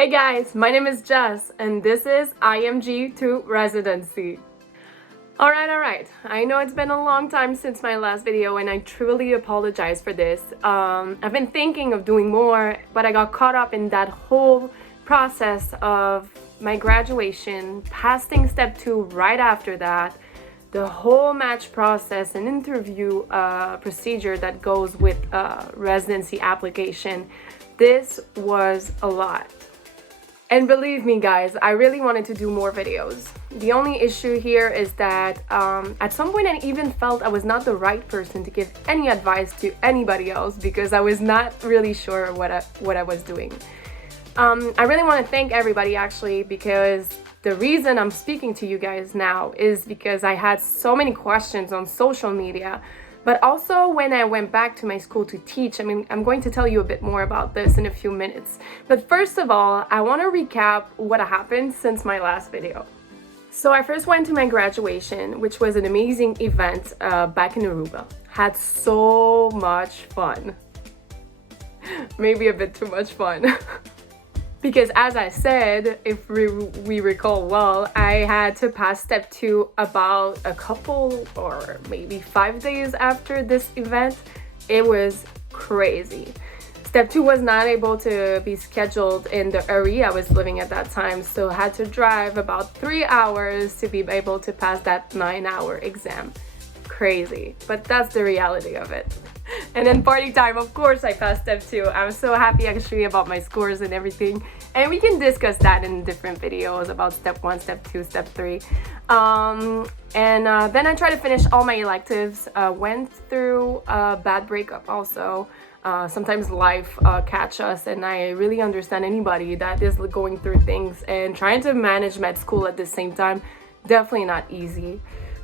Hey guys, my name is Jess and this is IMG to Residency. Alright, I know it's been a long time since my last video and I truly apologize for this. I've been thinking of doing more, but I got caught up in that whole process of my graduation, passing step 2 right after that, the whole match process and interview procedure that goes with residency application. This was a lot. And believe me guys, I really wanted to do more videos. The only issue here is that at some point I even felt I was not the right person to give any advice to anybody else because I was not really sure what I was doing. I really want to thank everybody actually, because the reason I'm speaking to you guys now is because I had so many questions on social media. But also when I went back to my school to teach, I'm going to tell you a bit more about this in a few minutes. But first of all, I want to recap what happened since my last video. So I first went to my graduation, which was an amazing event back in Aruba. Had so much fun. Maybe a bit too much fun. Because as I said, if we recall well, I had to pass step 2 about a couple or maybe 5 days after this event. It was crazy. Step 2 was not able to be scheduled in the area I was living at that time, so I had to drive about 3 hours to be able to pass that 9-hour exam. Crazy, but that's the reality of it. And then party time, of course I passed step 2. I'm so happy actually about my scores and everything, and we can discuss that in different videos about step 1, step 2, step 3. Then I tried to finish all my electives, went through a bad breakup also. Sometimes life catch us, and I really understand anybody that is going through things, and trying to manage med school at the same time, definitely not easy.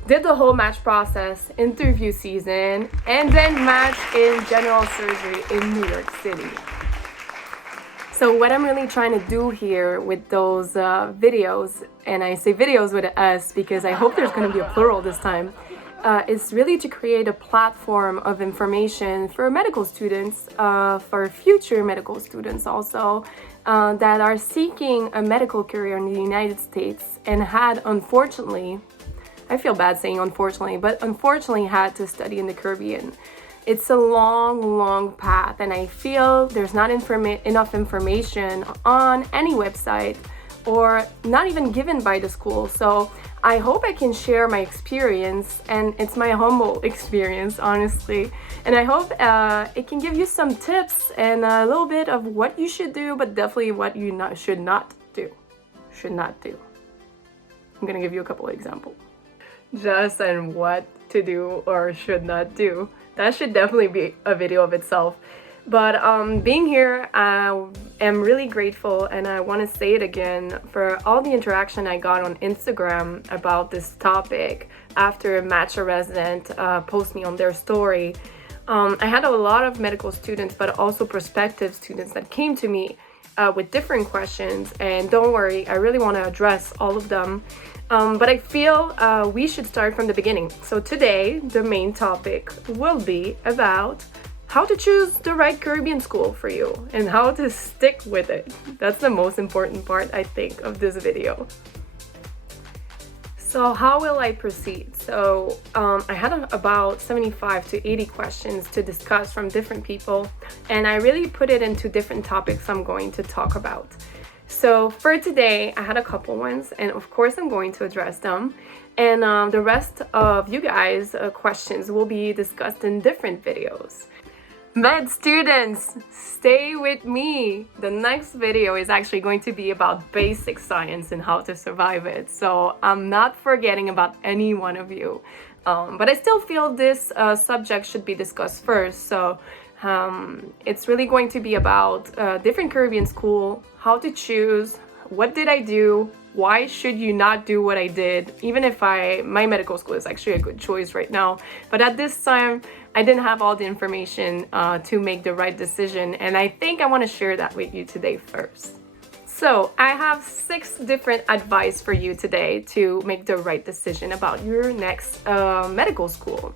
Did the whole match process, interview season, and then match in general surgery in New York City. So what I'm really trying to do here with those videos, and I say videos with an S because I hope there's going to be a plural this time, is really to create a platform of information for medical students, for future medical students also, that are seeking a medical career in the United States and had unfortunately, I feel bad saying unfortunately, but unfortunately had to study in the Caribbean. It's a long path, and I feel there's not enough information on any website or not even given by the school. So I hope I can share my experience, and it's my humble experience, honestly. And I hope it can give you some tips and a little bit of what you should do, but definitely what you should not do. I'm gonna give you a couple of examples. Just on what to do or should not do. That should definitely be a video of itself. But being here, I am really grateful, and I want to say it again, for all the interaction I got on Instagram about this topic after Match a Resident post me on their story. I had a lot of medical students, but also prospective students that came to me with different questions, and don't worry, I really want to address all of them. But I feel we should start from the beginning. So today, the main topic will be about how to choose the right Caribbean school for you and how to stick with it. That's the most important part, I think, of this video. So how will I proceed? So I had about 75 to 80 questions to discuss from different people, and I really put it into different topics I'm going to talk about. So for today, I had a couple ones, and of course I'm going to address them. And the rest of you guys' questions will be discussed in different videos. Med students, stay with me. The next video is actually going to be about basic science and how to survive it. So I'm not forgetting about any one of you. But I still feel this subject should be discussed first. So it's really going to be about different Caribbean school, how to choose, what did I do, why should you not do what I did, even if my medical school is actually a good choice right now. But at this time, I didn't have all the information to make the right decision, and I think I want to share that with you today first. So I have 6 different advice for you today to make the right decision about your next medical school.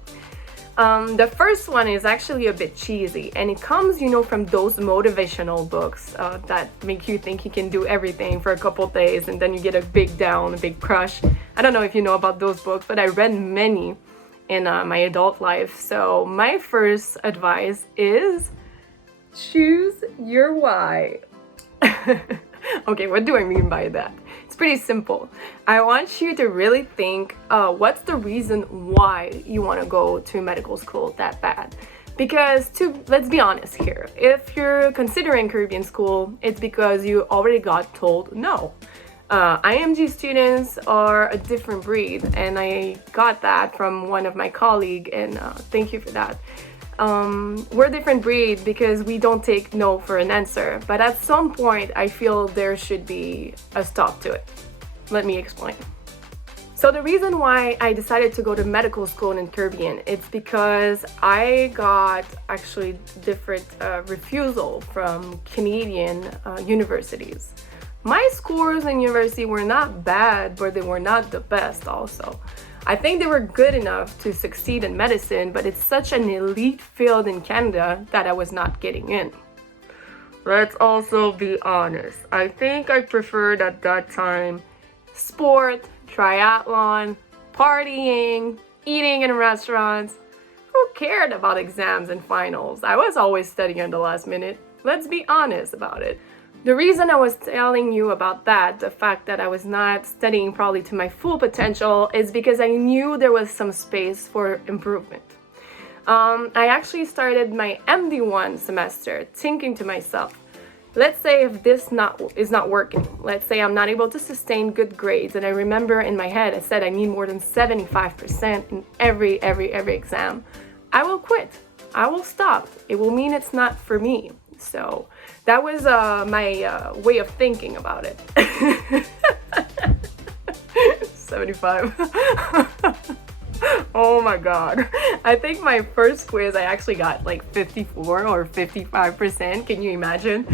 The first one is actually a bit cheesy, and it comes, from those motivational books that make you think you can do everything for a couple days, and then you get a big down, a big crush. I don't know if you know about those books, but I read many in my adult life. So my first advice is choose your why. Okay, what do I mean by that? It's pretty simple. I want you to really think, what's the reason why you want to go to medical school that bad? Because let's be honest here, if you're considering Caribbean school, it's because you already got told no. IMG students are a different breed, and I got that from one of my colleagues, and thank you for that. We're a different breed because we don't take no for an answer, but at some point I feel there should be a stop to it. Let me explain. So the reason why I decided to go to medical school in Caribbean, it's because I got actually different refusal from Canadian universities. My scores in university were not bad, but they were not the best also. I think they were good enough to succeed in medicine, but it's such an elite field in Canada that I was not getting in. Let's also be honest. I think I preferred at that time sport, triathlon, partying, eating in restaurants. Who cared about exams and finals? I was always studying at the last minute. Let's be honest about it. The reason I was telling you about that, the fact that I was not studying probably to my full potential, is because I knew there was some space for improvement. I actually started my MD1 semester thinking to myself, let's say if this is not working, let's say I'm not able to sustain good grades, and I remember in my head I said I need more than 75% in every exam, I will quit. I will stop. It will mean it's not for me. So that was my way of thinking about it. 75. Oh my god. I think my first quiz I actually got like 54 or 55%. Can you imagine?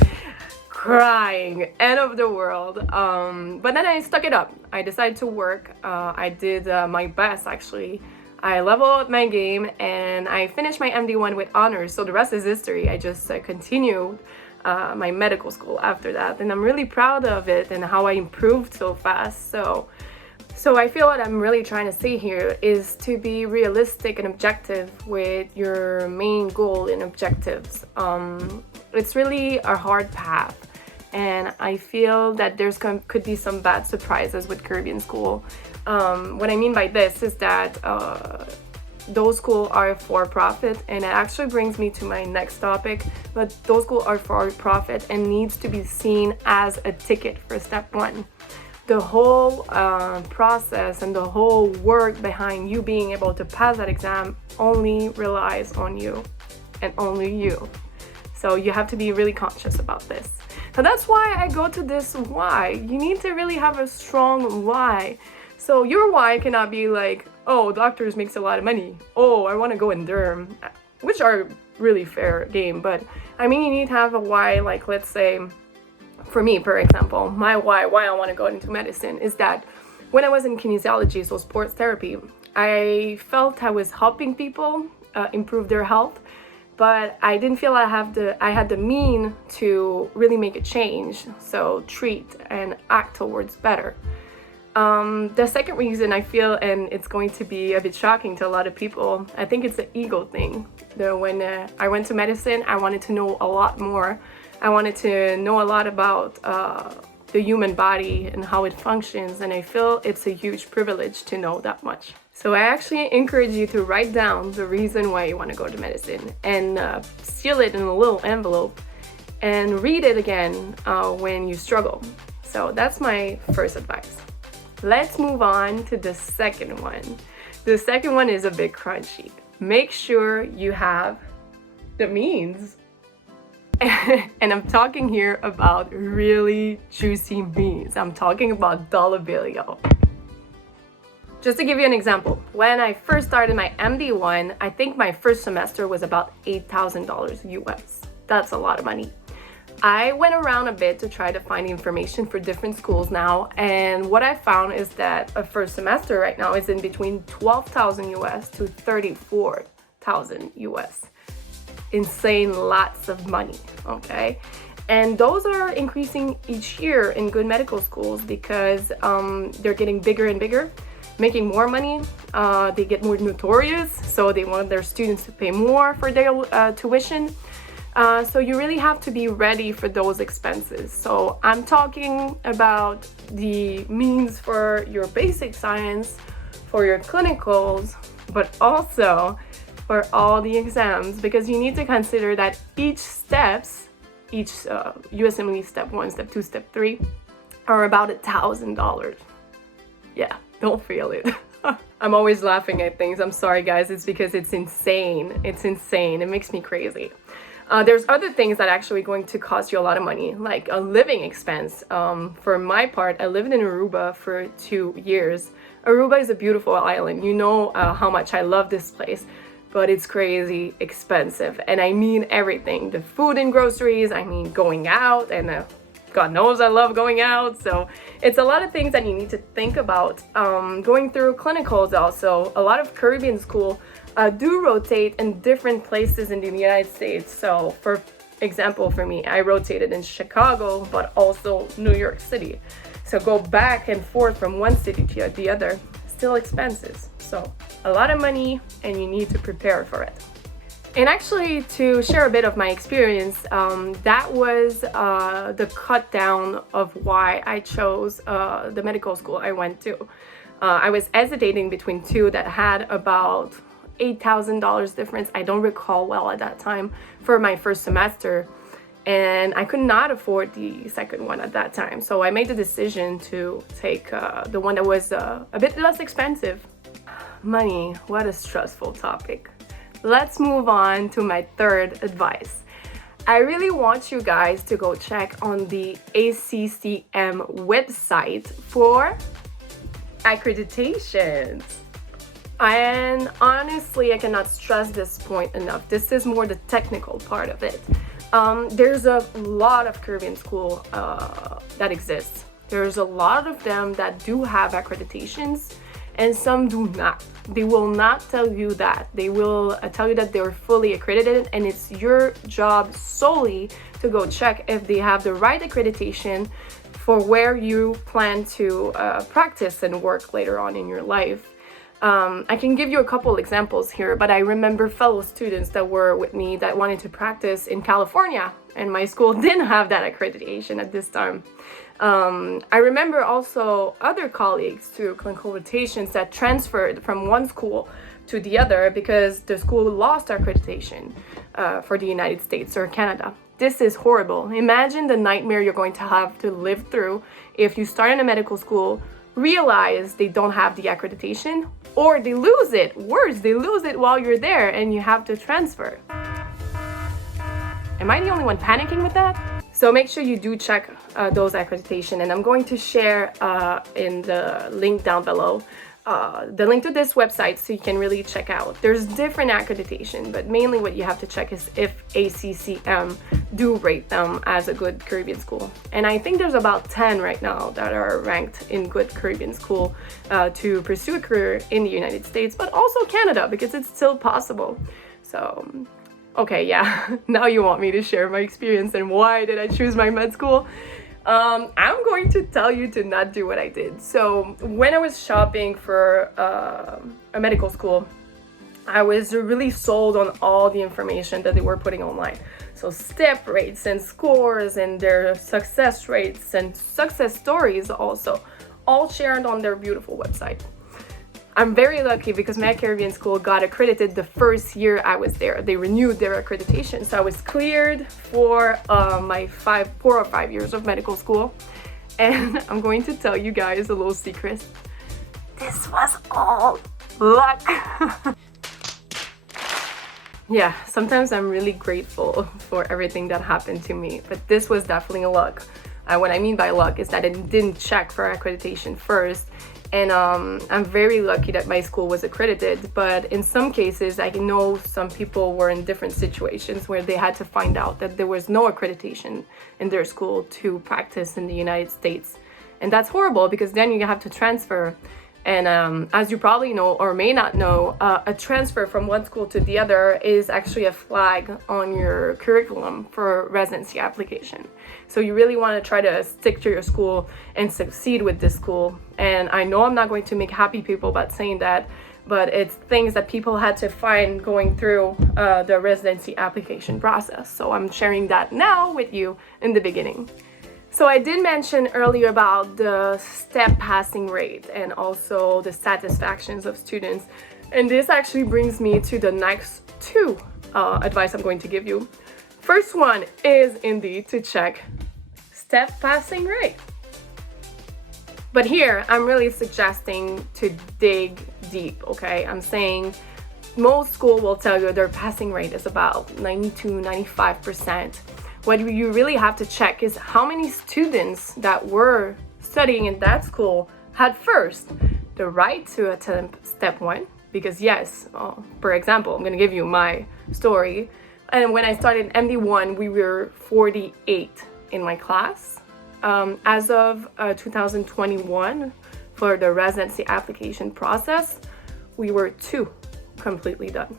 Crying, end of the world. But then I stuck it up. I decided to work. I did my best actually. I leveled up my game and I finished my MD1 with honors. So the rest is history. I just continued my medical school after that, and I'm really proud of it and how I improved so fast. So I feel what I'm really trying to say here is to be realistic and objective with your main goal and objectives. It's really a hard path, and I feel that could be some bad surprises with Caribbean school. What I mean by this is that those schools are for profit, and it actually brings me to my next topic. But those schools are for profit and needs to be seen as a ticket for step one. The whole process and the whole work behind you being able to pass that exam only relies on you and only you. So you have to be really conscious about this. So that's why I go to this why. You need to really have a strong why. So your why cannot be like, oh, doctors makes a lot of money. Oh, I want to go in derm, which are really fair game. But I mean, you need to have a why. Like, let's say, for me, for example, my why I want to go into medicine is that when I was in kinesiology, so sports therapy, I felt I was helping people improve their health, but I didn't feel I had the mean to really make a change. So treat and act towards better. The second reason I feel, and it's going to be a bit shocking to a lot of people, I think it's the ego thing. When I went to medicine, I wanted to know a lot more. I wanted to know a lot about the human body and how it functions, and I feel it's a huge privilege to know that much. So I actually encourage you to write down the reason why you want to go to medicine and seal it in a little envelope and read it again when you struggle. So that's my first advice. Let's move on to the second one. The second one is a bit crunchy. Make sure you have the means. And I'm talking here about really juicy means. I'm talking about dollar bill, y'all. Just to give you an example, when I first started my MD1, I think my first semester was about $8,000 US. That's a lot of money. I went around a bit to try to find information for different schools now, and what I found is that a first semester right now is in between 12,000 US to 34,000 $5,000 US. Insane, lots of money, okay? And those are increasing each year in good medical schools because they're getting bigger and bigger, making more money. They get more notorious, so they want their students to pay more for their tuition. So you really have to be ready for those expenses. So I'm talking about the means for your basic science, for your clinicals, but also for all the exams, because you need to consider that each USMLE step 1, step 2, step 3 are about $1,000. Yeah, don't feel it. I'm always laughing at things. I'm sorry guys, it's because it's insane. It's insane. It makes me crazy. There's other things that are actually going to cost you a lot of money, like a living expense. For my part, I lived in Aruba for 2 years. Aruba is a beautiful island. You know how much I love this place, but it's crazy expensive. And I mean everything. The food and groceries, I mean going out, and God knows I love going out. So it's a lot of things that you need to think about. Going through clinicals also. A lot of Caribbean school do rotate in different places in the United States. So for example, for me, I rotated in Chicago, but also New York City. So go back and forth from one city to the other, still expenses. So a lot of money, and you need to prepare for it. And actually, to share a bit of my experience, that was the cut down of why I chose the medical school I went to. I was hesitating between two that had about $8,000 difference. I don't recall well at that time for my first semester, and I could not afford the second one at that time. So I made the decision to take the one that was a bit less expensive. Money, what a stressful topic. Let's move on to my third advice. I really want you guys to go check on the ACCM website for accreditations. And honestly, I cannot stress this point enough. This is more the technical part of it. There's a lot of Caribbean school that exists. There's a lot of them that do have accreditations, and some do not. They will not tell you that. They will tell you that they're fully accredited, and it's your job solely to go check if they have the right accreditation for where you plan to practice and work later on in your life. I can give you a couple examples here, but I remember fellow students that were with me that wanted to practice in California, and my school didn't have that accreditation at this time. I remember also other colleagues through clinical rotations that transferred from one school to the other because the school lost accreditation for the United States or Canada. This is horrible. Imagine the nightmare you're going to have to live through if you start in a medical school, realize they don't have the accreditation, or they lose it. Worse, they lose it while you're there and you have to transfer. Am I the only one panicking with that? So make sure you do check those accreditation, and I'm going to share in the link down below the link to this website so you can really check out. There's different accreditation, but mainly what you have to check is if ACCM do rate them as a good Caribbean school. And I think there's about 10 right now that are ranked in good Caribbean school to pursue a career in the United States, but also Canada, because it's still possible. So okay, yeah, now you want me to share my experience and why did I choose my med school? I'm going to tell you to not do what I did. So when I was shopping for a medical school, I was really sold on all the information that they were putting online. So step rates and scores and their success rates and success stories also, all shared on their beautiful website. I'm very lucky because my Caribbean school got accredited the first year I was there. They renewed their accreditation, so I was cleared for my 4 or 5 years of medical school. And I'm going to tell you guys a little secret. This was all luck. Yeah, sometimes I'm really grateful for everything that happened to me, but this was definitely luck. What I mean by luck is that I didn't check for accreditation first. And I'm very lucky that my school was accredited, but in some cases I know some people were in different situations where they had to find out that there was no accreditation in their school to practice in the United States. And that's horrible because then you have to transfer, And as you probably know or may not know, a transfer from one school to the other is actually a flag on your curriculum for residency application. So you really want to try to stick to your school and succeed with this school. And I know I'm not going to make happy people by saying that, but it's things that people had to find going through the residency application process. So I'm sharing that now with you in the beginning. So I did mention earlier about the step passing rate and also the satisfactions of students. And this actually brings me to the next two advice I'm going to give you. First one is indeed to check step passing rate. But here I'm really suggesting to dig deep, okay? I'm saying most school will tell you their passing rate is about 92-95%. What you really have to check is how many students that were studying in that school had first the right to attempt step one, because yes, for example, I'm going to give you my story. And when I started MD1, we were 48 in my class. As of 2021, for the residency application process, we were 2 completely done.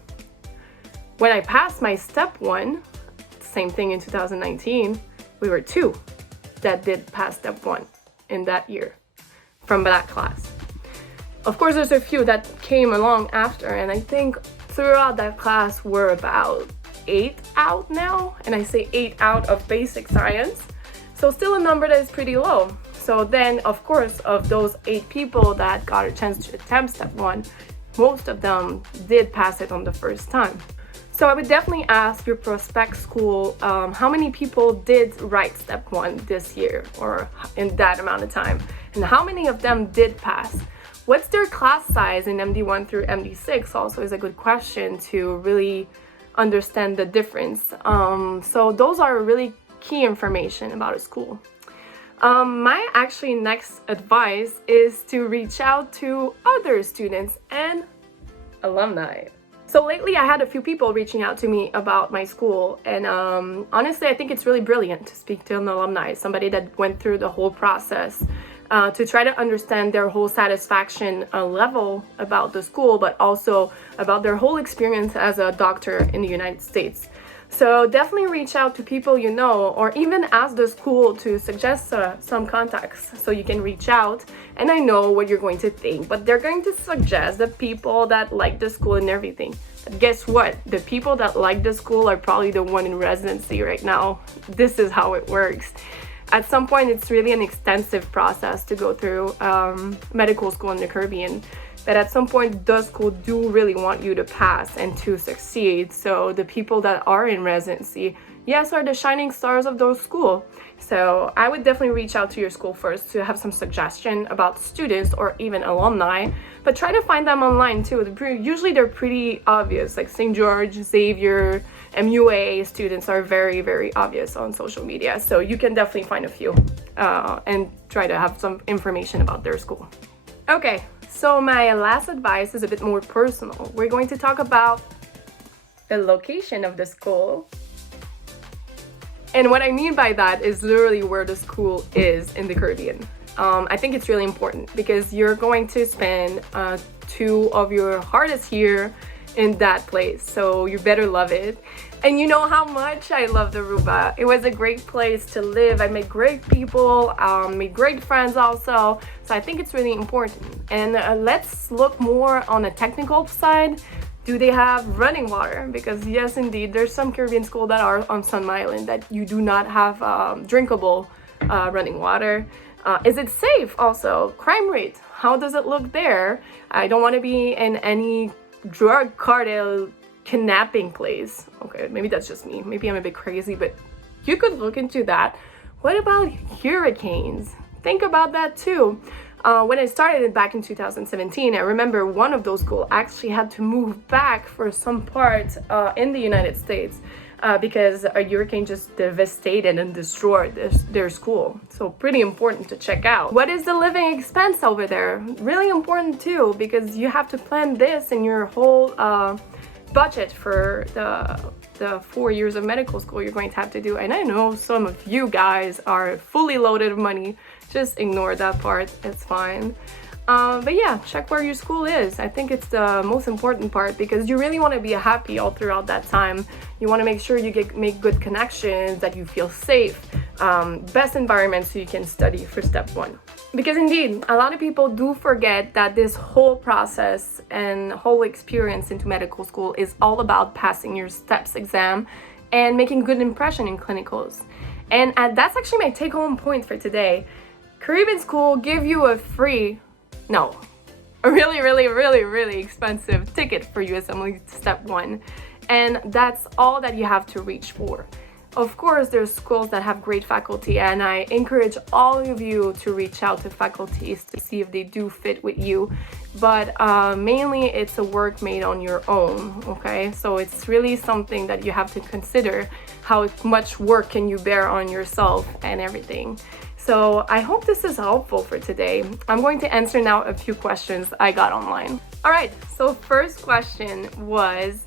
When I passed my step one, same thing in 2019, we were 2 that did pass step 1 in that year from that class. Of course, there's a few that came along after, and I think throughout that class we're about 8 out now, and I say 8 out of basic science, so still a number that is pretty low. So then, of course, of those 8 people that got a chance to attempt step 1, most of them did pass it on the first time. So I would definitely ask your prospect school how many people did write step 1 this year or in that amount of time, and how many of them did pass. What's their class size in MD1 through MD6 also is a good question to really understand the difference. So those are really key information about a school. My actually next advice is to reach out to other students and alumni. So lately I had a few people reaching out to me about my school, and honestly I think it's really brilliant to speak to an alumni, somebody that went through the whole process, to try to understand their whole satisfaction level about the school, but also about their whole experience as a doctor in the United States. So definitely reach out to people you know, or even ask the school to suggest some contacts so you can reach out. And I know what you're going to think, but they're going to suggest the people that like the school and everything. But guess what? The people that like the school are probably the one in residency right now. This is how it works. At some point, it's really an extensive process to go through medical school in the Caribbean. But at some point, the school do really want you to pass and to succeed. So the people that are in residency, yes, are the shining stars of those schools. So I would definitely reach out to your school first to have some suggestion about students or even alumni, but try to find them online too. Usually they're pretty obvious, like St. George, Xavier, MUA students are very, very obvious on social media. So you can definitely find a few and try to have some information about their school. Okay, so my last advice is a bit more personal. We're going to talk about the location of the school. And what I mean by that is literally where the school is in the Caribbean. I think it's really important because you're going to spend 2 of your hardest year in that place, so you better love it. And you know how much I love the Aruba. It was a great place to live. I met great people, made great friends also. So I think it's really important. And let's look more on the technical side. Do they have running water? Because yes, indeed, there's some Caribbean schools that are on Sun Island that you do not have drinkable running water. Is it safe also? Crime rate, how does it look there? I don't want to be in any drug cartel kidnapping place. Okay, maybe that's just me. Maybe I'm a bit crazy, but you could look into that. What about hurricanes? Think about that too. When I started back in 2017, I remember one of those schools actually had to move back for some part in the United States because a hurricane just devastated and destroyed their school. So pretty important to check out. What is the living expense over there? Really important too, because you have to plan this in your whole budget for the 4 years of medical school you're going to have to do. And I know some of you guys are fully loaded of money. Just ignore that part, it's fine. But yeah, check where your school is. I think it's the most important part because you really want to be happy all throughout that time. You want to make sure you make good connections, that you feel safe, best environment so you can study for step one. Because indeed, a lot of people do forget that this whole process and whole experience into medical school is all about passing your STEPS exam and making good impression in clinicals. And that's actually my take-home point for today. Caribbean school give you a really expensive ticket for USMLE Step 1, and that's all that you have to reach for. Of course, there's schools that have great faculty, and I encourage all of you to reach out to faculties to see if they do fit with you, but mainly it's a work made on your own, okay? So it's really something that you have to consider, how much work can you bear on yourself and everything. So I hope this is helpful for today. I'm going to answer now a few questions I got online. All right, so first question was,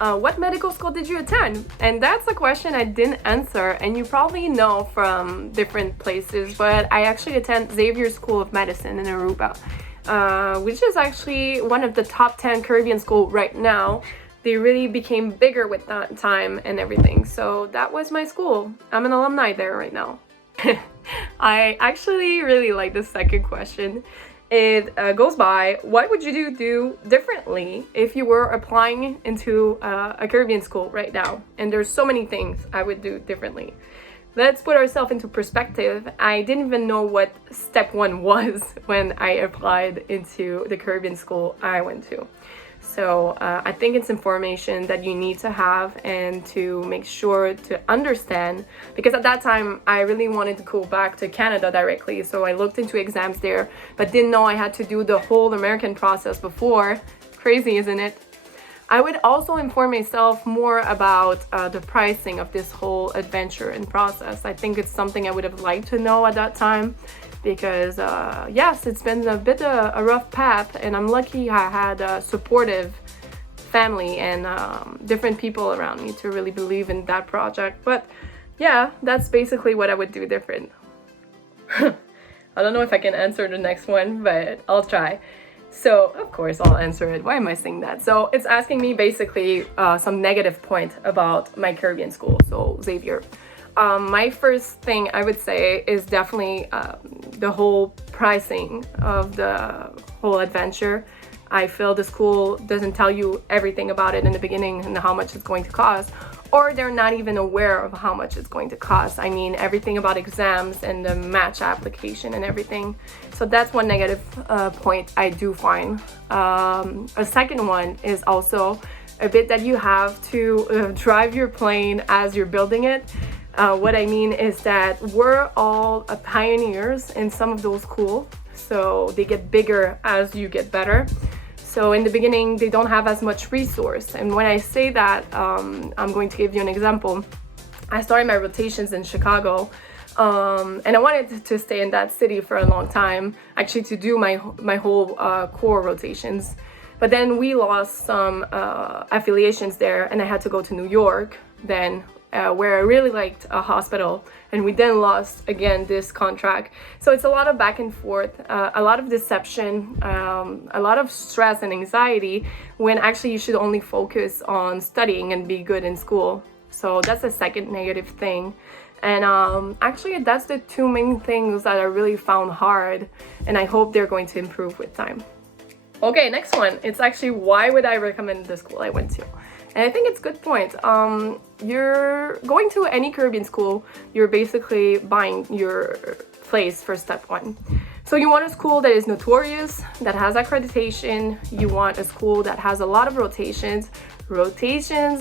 what medical school did you attend? And that's a question I didn't answer, and you probably know from different places, but I actually attend Xavier School of Medicine in Aruba, which is actually one of the top 10 Caribbean schools right now. They really became bigger with that time and everything. So that was my school. I'm an alumni there right now. I actually really like the second question. It goes by, what would you do differently if you were applying into a Caribbean school right now? And there's so many things I would do differently. Let's put ourselves into perspective. I didn't even know what step 1 was when I applied into the Caribbean school I went to. So I think it's information that you need to have and to make sure to understand, because at that time I really wanted to go back to Canada directly, so I looked into exams there but didn't know I had to do the whole American process before. Crazy, isn't it? I would also inform myself more about the pricing of this whole adventure and process. I think it's something I would have liked to know at that time, because yes, it's been a bit a rough path, and I'm lucky I had a supportive family and different people around me to really believe in that project. But yeah, that's basically what I would do different. I don't know if I can answer the next one, but I'll try. So of course I'll answer it. Why am I saying that? So it's asking me basically some negative point about my Caribbean school, so Xavier. My first thing I would say is definitely the whole pricing of the whole adventure. I feel the school doesn't tell you everything about it in the beginning and how much it's going to cost, or they're not even aware of how much it's going to cost. I mean, everything about exams and the match application and everything. So that's one negative point I do find. A second one is also a bit that you have to drive your plane as you're building it. What I mean is that we're all pioneers in some of those schools, so they get bigger as you get better. So in the beginning, they don't have as much resource. And when I say that, I'm going to give you an example. I started my rotations in Chicago, and I wanted to stay in that city for a long time, actually to do my whole core rotations. But then we lost some affiliations there, and I had to go to New York then, where I really liked a hospital, and we then lost again this contract. So it's a lot of back and forth, a lot of deception, a lot of stress and anxiety, when actually you should only focus on studying and be good in school. So that's the second negative thing. And actually that's the two main things that I really found hard, and I hope they're going to improve with time. Okay, next one. It's actually, why would I recommend the school I went to? And I think it's a good point. You're going to any Caribbean school, you're basically buying your place for step 1. So you want a school that is notorious, that has accreditation. You want a school that has a lot of rotations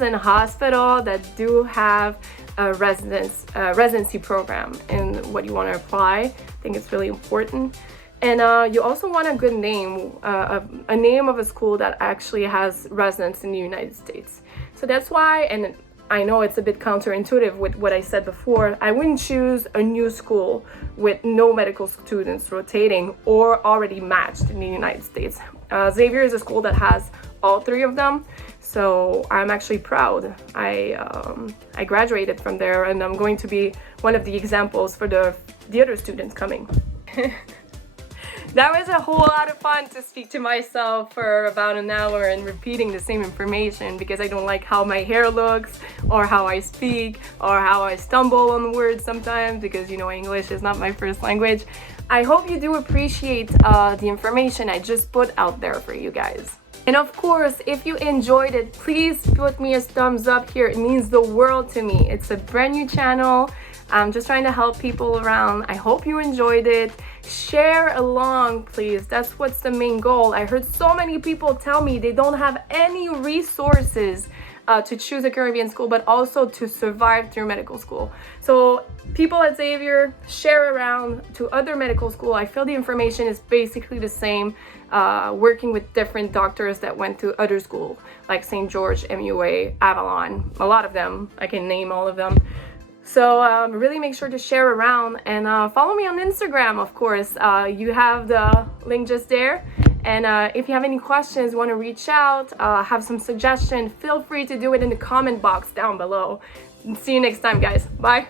and hospital that do have a residency program in what you want to apply. I think it's really important. And you also want a good name, a name of a school that actually has residents in the United States. So that's why, and I know it's a bit counterintuitive with what I said before, I wouldn't choose a new school with no medical students rotating or already matched in the United States. Xavier is a school that has all three of them, so I'm actually proud. I graduated from there, and I'm going to be one of the examples for the other students coming. That was a whole lot of fun to speak to myself for about an hour and repeating the same information because I don't like how my hair looks or how I speak or how I stumble on words sometimes because, you know, English is not my first language. I hope you do appreciate the information I just put out there for you guys. And of course, if you enjoyed it, please put me a thumbs up here. It means the world to me. It's a brand new channel. I'm just trying to help people around. I hope you enjoyed it. Share along, please. That's what's the main goal. I heard so many people tell me they don't have any resources to choose a Caribbean school, but also to survive through medical school. So people at Xavier, share around to other medical school. I feel the information is basically the same, working with different doctors that went to other schools, like St. George, MUA, Avalon, a lot of them. I can name all of them. So really make sure to share around and follow me on Instagram, of course. You have the link just there. And if you have any questions, want to reach out, have some suggestions, feel free to do it in the comment box down below. See you next time, guys. Bye.